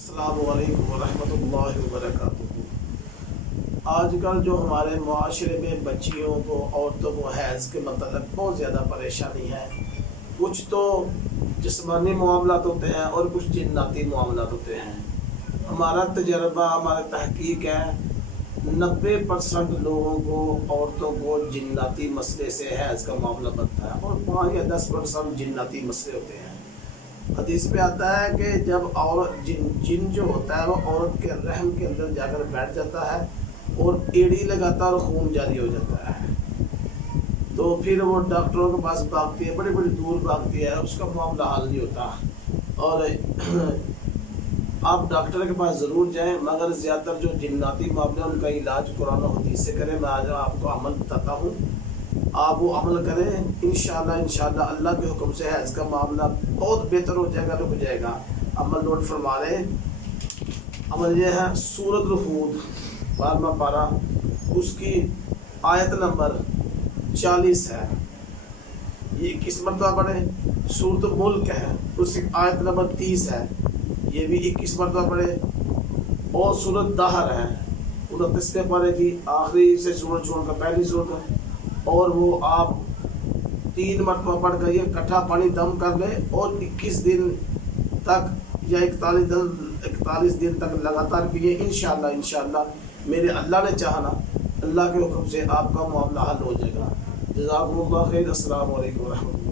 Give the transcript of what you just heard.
السلام علیکم ورحمۃ اللہ وبرکاتہ۔ آج کل جو ہمارے معاشرے میں بچیوں کو، عورتوں کو حیض کے متعلق بہت زیادہ پریشانی ہے۔ کچھ تو جسمانی معاملات ہوتے ہیں اور کچھ جناتی معاملات ہوتے ہیں۔ ہمارا تجربہ، ہماری تحقیق ہے 90% لوگوں کو، عورتوں کو جناتی مسئلے سے حیض کا معاملہ بنتا ہے اور 5 یا 10% جناتی مسئلے ہوتے ہیں۔ حدیث میں آتا ہے کہ جب عورت جن جو ہوتا ہے وہ عورت کے رحم کے اندر جا کر بیٹھ جاتا ہے اور ایڑی لگاتا ہے اور خون جاری ہو جاتا ہے، تو پھر وہ ڈاکٹروں کے پاس بھاگتی ہے، بڑی بڑی دور بھاگتی ہے، اس کا معاملہ حل نہیں ہوتا۔ اور آپ ڈاکٹر کے پاس ضرور جائیں، مگر زیادہ تر جو جناتی معاملے ان کا علاج قرآن و حدیث سے کریں۔ میں آج آپ کو عمل بتاتا ہوں، آپ وہ عمل کریں، انشاءاللہ اللہ کے حکم سے حیض کا معاملہ بہت بہتر ہو جائے گا، رک جائے گا۔ عمل نوٹ فرما رہے ہیں۔ عمل یہ ہے سورۃ الہود 12واں پارہ، اس کی آیت نمبر 40 ہے، یہ 21 مرتبہ پڑھیں۔ سورۃ الملک ہے، اس کی آیت نمبر 30 ہے، یہ بھی 21 مرتبہ پڑھیں۔ اور سورۃ دہر ہے 29 پارے کی آخری سے سورت چھوڑ کر پہلی سورت ہے، اور وہ آپ 3 مرتبہ پڑھ کر یہ کٹھا پانی دم کر لیں اور 21 دن تک یا 41 دن تک لگاتار پیئے۔ انشاءاللہ میرے اللہ نے چاہا نا، اللہ کے حکم سے آپ کا معاملہ حل ہو جائے گا۔ جزاکم اللہ خیر۔ السلام علیکم ورحمۃ اللہ۔